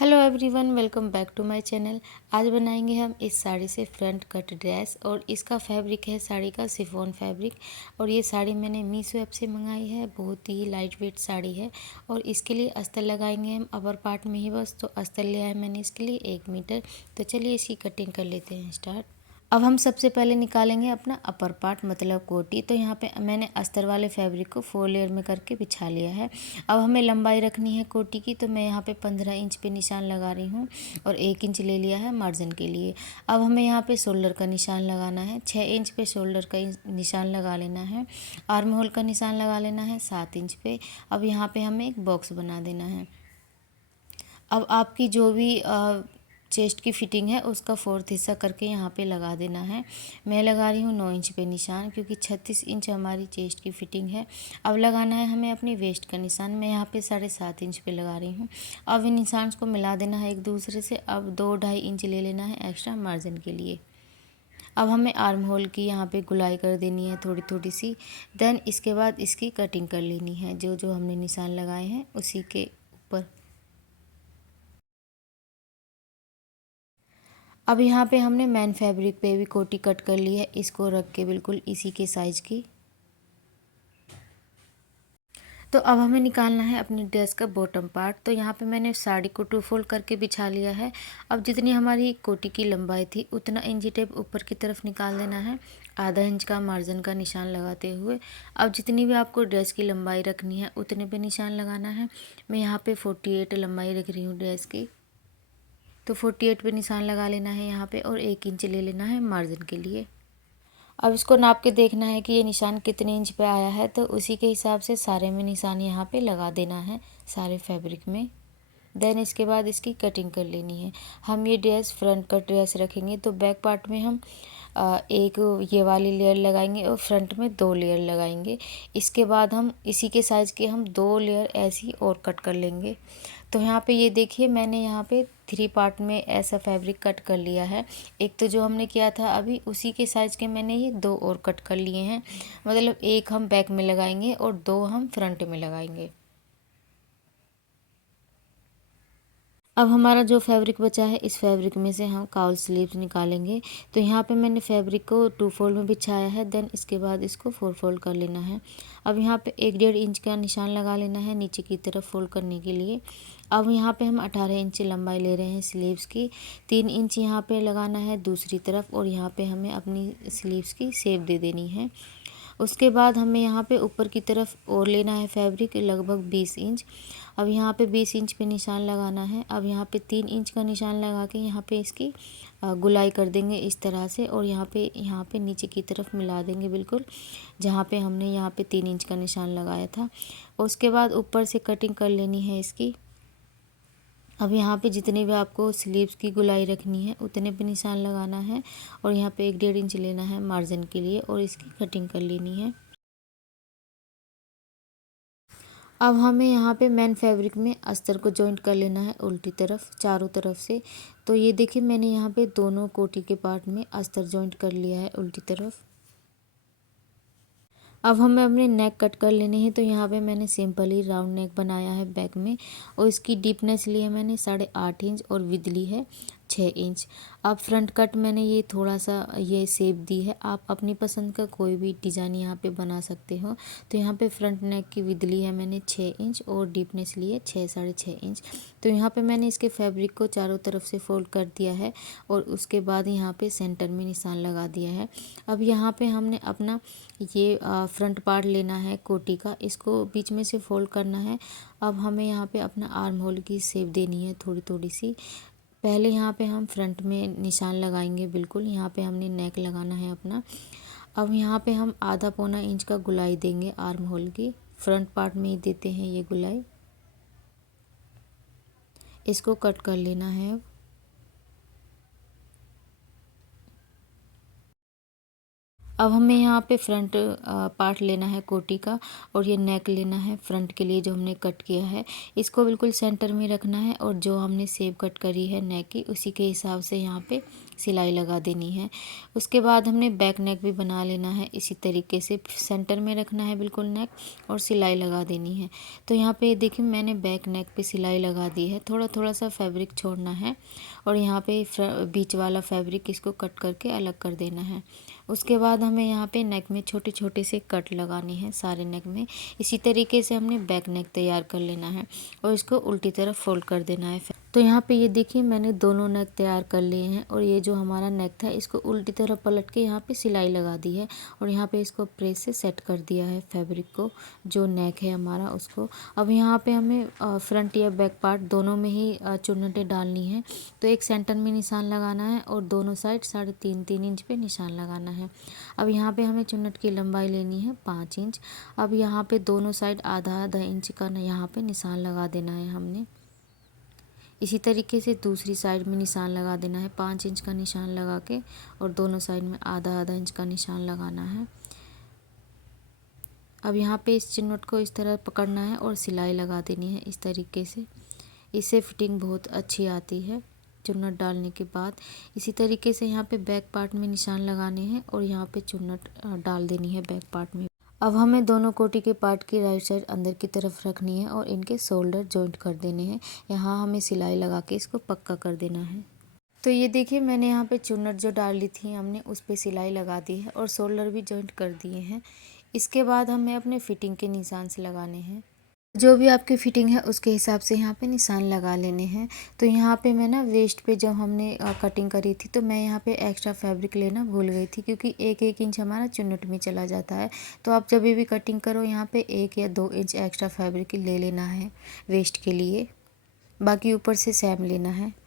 Hello everyone, welcome back to my channel. आज बनाएंगे हम इस साड़ी से फ्रंट कट ड्रेस और इसका फैब्रिक है साड़ी का शिफॉन फैब्रिक। और ये साड़ी मैंने मीशो ऐप से मंगाई है। बहुत ही लाइट वेट साड़ी है और इसके लिए अस्तर लगाएंगे हम अपर पार्ट में ही बस। तो अस्तर लिया है मैंने इसके लिए 1 मीटर। तो चलिए इसकी कटिंग कर लेते हैं स्टार्ट। अब हम सबसे पहले निकालेंगे अपना अपर पार्ट मतलब कोटी। तो यहाँ पे मैंने अस्तर वाले फैब्रिक को 4 लेयर में करके बिछा लिया है। अब हमें लंबाई रखनी है कोटी की। तो मैं यहाँ पे 15 इंच पे निशान लगा रही हूँ और 1 इंच ले लिया है मार्जिन के लिए। अब हमें यहाँ पे शोल्डर का निशान लगाना है। 6 इंच पे शोल्डर का निशान लगा लेना है। आर्म होल का निशान लगा लेना है 7 इंच पे। अब यहाँ पे हमें एक बॉक्स बना देना है। अब आपकी जो भी चेस्ट की फिटिंग है उसका 4th हिस्सा करके यहाँ पे लगा देना है। मैं लगा रही हूँ 9 इंच पे निशान, क्योंकि 36 इंच हमारी चेस्ट की फिटिंग है। अब लगाना है हमें अपनी वेस्ट का निशान। मैं यहाँ पे 7.5 इंच पे लगा रही हूँ। अब इन निशान को मिला देना है एक दूसरे से। अब 2-2.5 इंच ले लेना है एक्स्ट्रा मार्जिन के लिए। अब हमें आर्म होल की यहाँ पे गुलाई कर देनी है थोड़ी थोड़ी सी। देन इसके बाद इसकी कटिंग कर लेनी है। जो जो हमने निशान लगाए हैं उसी के ऊपर। अब यहाँ पे हमने मैन फैब्रिक पे भी कोटी कट कर ली है, इसको रख के बिल्कुल इसी के साइज़ की। तो अब हमें निकालना है अपनी ड्रेस का बॉटम पार्ट। तो यहाँ पे मैंने साड़ी को 2 फोल्ड करके बिछा लिया है। अब जितनी हमारी कोटी की लंबाई थी उतना इंची टेप ऊपर की तरफ निकाल देना है, आधा इंच का मार्जिन का निशान लगाते हुए। अब जितनी भी आपको ड्रेस की लंबाई रखनी है उतने पे निशान लगाना है। मैं यहाँ पे 48 लंबाई रख रही हूँ ड्रेस की। तो 48 पे निशान लगा लेना है यहाँ पे और 1 इंच ले लेना है मार्जिन के लिए। अब इसको नाप के देखना है कि ये निशान कितने इंच पे आया है। तो उसी के हिसाब से सारे में निशान यहाँ पे लगा देना है सारे फैब्रिक में। देन इसके बाद इसकी कटिंग कर लेनी है। हम ये ड्रेस फ्रंट का ड्रेस रखेंगे तो बैक पार्ट में हम एक ये वाली लेयर लगाएंगे और फ्रंट में 2 लेयर लगाएंगे। इसके बाद हम इसी के साइज़ के हम 2 लेयर ऐसी और कट कर लेंगे। तो यहाँ पे ये देखिए मैंने यहाँ पे 3 पार्ट में ऐसा फैब्रिक कट कर लिया है। एक तो जो हमने किया था अभी उसी के साइज़ के मैंने ये 2 और कट कर लिए हैं। मतलब एक हम बैक में लगाएंगे और 2 हम फ्रंट में लगाएंगे। अब हमारा जो फैब्रिक बचा है इस फैब्रिक में से हम काउल स्लीव्स निकालेंगे। तो यहाँ पे मैंने फैब्रिक को 2 फोल्ड में बिछाया है। देन इसके बाद इसको 4 फोल्ड कर लेना है। अब यहाँ पे 1-1.5 इंच का निशान लगा लेना है नीचे की तरफ फोल्ड करने के लिए। अब यहाँ पे हम 18 इंच लंबाई ले रहे हैं स्लीव्स की। 3 इंच यहाँ पे लगाना है दूसरी तरफ और यहाँ पे हमें अपनी स्लीव्स की शेप दे देनी है। उसके बाद हमें यहाँ पे ऊपर की तरफ और लेना है फैब्रिक लगभग 20 इंच। अब यहाँ पे 20 इंच पे निशान लगाना है। अब यहाँ पे 3 इंच का निशान लगा के यहाँ पे इसकी गुलाई कर देंगे इस तरह से और यहाँ पे नीचे की तरफ मिला देंगे बिल्कुल, जहाँ पे हमने यहाँ पे 3 इंच का निशान लगाया था। और उसके बाद ऊपर से कटिंग कर लेनी है इसकी। अब यहाँ पे जितने भी आपको स्लीव्स की गुलाई रखनी है उतने पे निशान लगाना है और यहाँ पे 1-1.5 इंच लेना है मार्जिन के लिए और इसकी कटिंग कर लेनी है। अब हमें यहाँ पे मैन फैब्रिक में अस्तर को जॉइंट कर लेना है उल्टी तरफ चारों तरफ से। तो ये देखिए मैंने यहाँ पे दोनों कोटी के पार्ट में अस्तर जॉइंट कर लिया है उल्टी तरफ। अब हमें अपने नेक कट कर लेने हैं। तो यहाँ पे मैंने सिंपल ही राउंड नेक बनाया है बैक में और इसकी डीपनेस ली है मैंने 8.5 इंच और विड्थ ली है 6 इंच। अब फ्रंट कट मैंने ये थोड़ा सा ये शेप दी है। आप अपनी पसंद का कोई भी डिज़ाइन यहाँ पे बना सकते हो। तो यहाँ पे फ्रंट नेक की विड्थ ली है मैंने 6 इंच और डीपनेस ली है 6-6.5 इंच। तो यहाँ पे मैंने इसके फैब्रिक को चारों तरफ से फोल्ड कर दिया है और उसके बाद यहाँ पे सेंटर में निशान लगा दिया है। अब यहाँ पे हमने अपना ये फ्रंट पार्ट लेना है कोटी का, इसको बीच में से फोल्ड करना है। अब हमें यहाँ पे अपना आर्म होल की शेप देनी है थोड़ी थोड़ी सी। पहले यहाँ पे हम फ्रंट में निशान लगाएंगे बिल्कुल, यहाँ पे हमने नेक लगाना है अपना। अब यहाँ पे हम आधा पौना इंच का गुलाई देंगे आर्म होल की, फ्रंट पार्ट में ही देते हैं ये गुलाई। इसको कट कर लेना है। अब हमें यहाँ पे फ्रंट पार्ट लेना है कोटी का, और ये नेक लेना है फ्रंट के लिए जो हमने कट किया है। इसको बिल्कुल सेंटर में रखना है और जो हमने सेप कट करी है नेक की उसी के हिसाब से यहाँ पे सिलाई लगा देनी है। उसके बाद हमने बैक नेक भी बना लेना है, इसी तरीके से सेंटर में रखना है बिल्कुल नेक और सिलाई लगा देनी है। तो यहाँ पे देखिए मैंने बैक नेक पे सिलाई लगा दी है, थोड़ा थोड़ा सा फैब्रिक छोड़ना है और यहाँ पे बीच वाला फैब्रिक इसको कट करके अलग कर देना है। उसके बाद हमें यहाँ पे नेक में छोटे छोटे से कट लगाने हैं सारे नेक में। इसी तरीके से हमने बैक नेक तैयार कर लेना है और इसको उल्टी तरफ फोल्ड कर देना है। तो यहाँ पे ये देखिए मैंने दोनों नेक तैयार कर लिए हैं और ये जो हमारा नेक था इसको उल्टी तरफ पलट के यहाँ पे सिलाई लगा दी है और यहाँ पे इसको प्रेस से सेट कर दिया है फैब्रिक को, जो नेक है हमारा उसको। अब यहाँ पे हमें फ्रंट या बैक पार्ट दोनों में ही चुन्नटें डालनी है। तो एक सेंटर में निशान लगाना है और दोनों साइड 3.5 इंच पे निशान लगाना है। अब यहाँ पे हमें चुन्नट की लंबाई लेनी है 5 इंच। अब यहाँ पे दोनों साइड आधा आधा इंच का यहाँ पे निशान लगा देना है हमने। इसी तरीके से दूसरी साइड में निशान लगा देना है 5 इंच का निशान लगा के, और दोनों साइड में आधा आधा इंच का निशान लगाना है। अब यहाँ पे इस चुन्नट को इस तरह पकड़ना है और सिलाई लगा देनी है इस तरीके से। इससे फिटिंग बहुत अच्छी आती है चुन्नट डालने के बाद। इसी तरीके से यहाँ पे बैक पार्ट में निशान लगाने हैं और यहाँ पे चुन्नट डाल देनी है बैक पार्ट में। अब हमें दोनों कोटी के पार्ट की राइट साइड अंदर की तरफ रखनी है और इनके शोल्डर जॉइंट कर देने हैं। यहाँ हमें सिलाई लगा के इसको पक्का कर देना है। तो ये देखिए मैंने यहाँ पे चुन्नट जो डाली थी हमने उस पर सिलाई लगा दी है और शोल्डर भी जॉइंट कर दिए हैं। इसके बाद हमें अपने फिटिंग के निशान से लगाने हैं। जो भी आपकी फिटिंग है उसके हिसाब से यहाँ पे निशान लगा लेने हैं। तो यहाँ पे मैं ना वेस्ट पे जब हमने कटिंग करी थी तो मैं यहाँ पे एक्स्ट्रा फैब्रिक लेना भूल गई थी, क्योंकि 1-1 इंच हमारा चुन्नट में चला जाता है। तो आप जब भी कटिंग करो यहाँ पे 1 या 2 इंच एक्स्ट्रा फैब्रिक ले लेना है वेस्ट के लिए, बाकी ऊपर से सेम लेना है।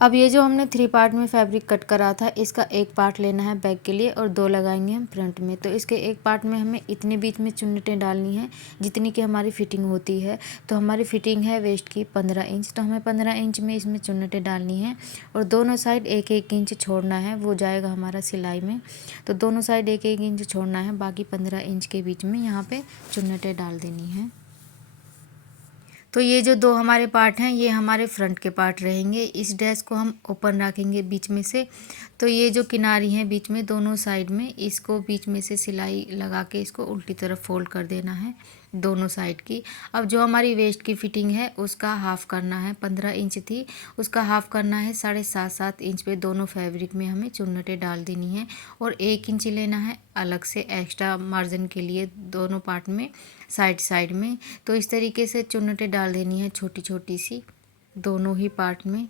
अब ये जो हमने 3 पार्ट में फैब्रिक कट करा था इसका एक पार्ट लेना है बैक के लिए और 2 लगाएंगे हम फ्रंट में। तो इसके एक पार्ट में हमें इतने बीच में चुन्नटें डालनी है जितनी कि हमारी फिटिंग होती है। तो हमारी फिटिंग है वेस्ट की 15 इंच, तो हमें 15 इंच में इसमें चुन्नटें डालनी है और दोनों साइड 1-1 इंच छोड़ना है, वो जाएगा हमारा सिलाई में। तो दोनों साइड 1-1 इंच छोड़ना है, बाकी 15 इंच के बीच में यहाँ पर चुन्नटें डाल देनी है। तो ये जो 2 हमारे पार्ट हैं ये हमारे फ्रंट के पार्ट रहेंगे। इस ड्रेस को हम ओपन रखेंगे बीच में से। तो ये जो किनारी हैं बीच में दोनों साइड में, इसको बीच में से सिलाई लगा के इसको उल्टी तरफ फोल्ड कर देना है दोनों साइड की। अब जो हमारी वेस्ट की फिटिंग है उसका हाफ़ करना है, 15 इंच थी उसका हाफ़ करना है 7.5 इंच पे। दोनों फैब्रिक में हमें चुन्नटें डाल देनी है और 1 इंच लेना है अलग से एक्स्ट्रा मार्जिन के लिए दोनों पार्ट में साइड में। तो इस तरीके से चुन्नटें डाल देनी है छोटी छोटी सी दोनों ही पार्ट में।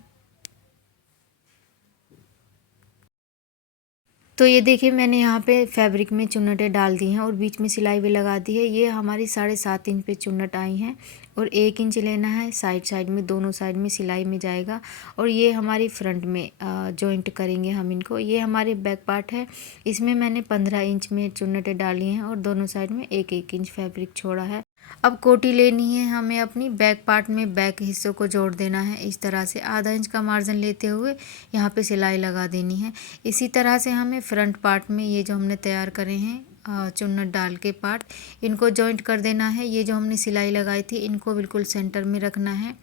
तो ये देखिए मैंने यहाँ पे फैब्रिक में चुन्नटें डाल दी हैं और बीच में सिलाई भी लगा दी है। ये हमारी 7.5 इंच पे चुन्नट आई हैं और 1 इंच लेना है साइड में, दोनों साइड में सिलाई में जाएगा। और ये हमारी फ्रंट में जॉइंट करेंगे हम इनको। ये हमारे बैक पार्ट है, इसमें मैंने 15 इंच में चुन्नटें डाली हैं और दोनों साइड में 1-1 इंच फैब्रिक छोड़ा है। अब कोटी लेनी है हमें अपनी बैक पार्ट में, बैक हिस्सों को जोड़ देना है इस तरह से, आधा इंच का मार्जिन लेते हुए यहाँ पे सिलाई लगा देनी है। इसी तरह से हमें फ्रंट पार्ट में ये जो हमने तैयार करे हैं चुन्नट डाल के पार्ट, इनको जॉइंट कर देना है। ये जो हमने सिलाई लगाई थी इनको बिल्कुल सेंटर में रखना है।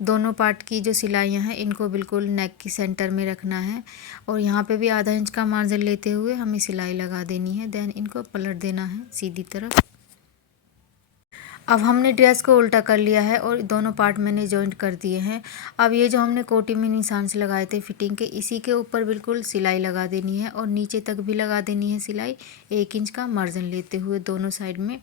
दोनों पार्ट की जो सिलाइयाँ हैं इनको बिल्कुल नेक की सेंटर में रखना है और यहाँ पे भी आधा इंच का मार्जिन लेते हुए हमें सिलाई लगा देनी है। देन इनको पलट देना है सीधी तरफ। अब हमने ड्रेस को उल्टा कर लिया है और दोनों पार्ट मैंने जॉइंट कर दिए हैं। अब ये जो हमने कोटी में निशान से लगाए थे फिटिंग के, इसी के ऊपर बिल्कुल सिलाई लगा देनी है और नीचे तक भी लगा देनी है सिलाई, 1 इंच का मार्जिन लेते हुए दोनों साइड में।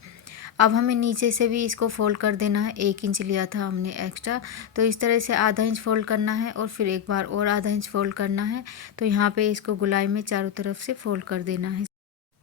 अब हमें नीचे से भी इसको फोल्ड कर देना है, 1 इंच लिया था हमने एक्स्ट्रा, तो इस तरह से आधा इंच फोल्ड करना है और फिर एक बार और आधा इंच फोल्ड करना है। तो यहाँ पे इसको गुलाई में चारों तरफ से फोल्ड कर देना है।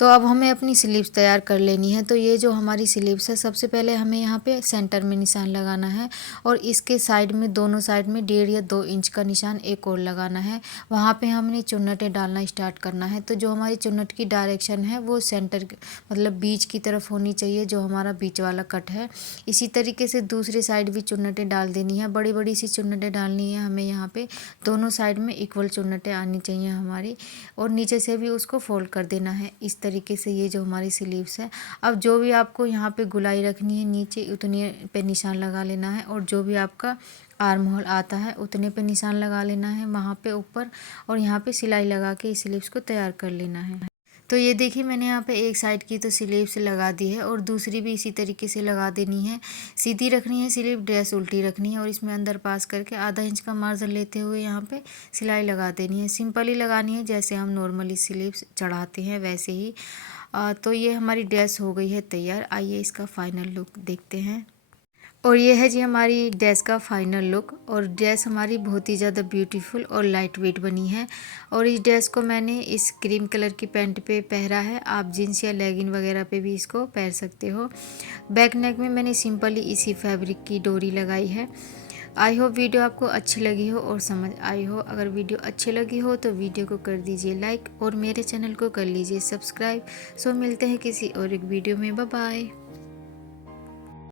तो अब हमें अपनी स्लीव्स तैयार कर लेनी है। तो ये जो हमारी स्लीव्स है, सबसे पहले हमें यहाँ पे सेंटर में निशान लगाना है और इसके साइड में, दोनों साइड में 1.5 या 2 इंच का निशान एक और लगाना है। वहाँ पे हमने चुन्नटें डालना स्टार्ट करना है। तो जो हमारी चुन्नट की डायरेक्शन है वो सेंटर मतलब बीच की तरफ होनी चाहिए, जो हमारा बीच वाला कट है। इसी तरीके से दूसरी साइड भी चुन्नटें डाल देनी है, बड़ी बड़ी सी चुन्नटें डालनी है हमें यहाँ पे। दोनों साइड में इक्वल चुन्नटें आनी चाहिए हमारी, और नीचे से भी उसको फोल्ड कर देना है इस तरीके से। ये जो हमारी स्लीव्स है, अब जो भी आपको यहाँ पे गुलाई रखनी है नीचे, उतने पे निशान लगा लेना है, और जो भी आपका आर्म होल आता है उतने पे निशान लगा लेना है वहाँ पे ऊपर, और यहाँ पे सिलाई लगा के इस स्लीव्स को तैयार कर लेना है। तो ये देखिए मैंने यहाँ पे एक साइड की तो स्लीव्स लगा दी है, और दूसरी भी इसी तरीके से लगा देनी है। सीधी रखनी है स्लीव, ड्रेस उल्टी रखनी है, और इसमें अंदर पास करके आधा इंच का मार्जिन लेते हुए यहाँ पे सिलाई लगा देनी है। सिंपल ही लगानी है, जैसे हम नॉर्मली स्लीव्स चढ़ाते हैं वैसे ही। तो ये हमारी ड्रेस हो गई है तैयार। आइए इसका फाइनल लुक देखते हैं। और ये है जी हमारी ड्रेस का फाइनल लुक। और ड्रेस हमारी बहुत ही ज़्यादा ब्यूटीफुल और लाइट वेट बनी है। और इस ड्रेस को मैंने इस क्रीम कलर की पैंट पे पहना है। आप जीन्स या लेगिन वगैरह पे भी इसको पहन सकते हो। बैक नेक में मैंने सिंपली इसी फैब्रिक की डोरी लगाई है। आई होप वीडियो आपको अच्छी लगी हो और समझ आई हो। अगर वीडियो अच्छी लगी हो तो वीडियो को कर दीजिए लाइक, और मेरे चैनल को कर लीजिए सब्सक्राइब। सो मिलते हैं किसी और एक वीडियो में। Bye bye.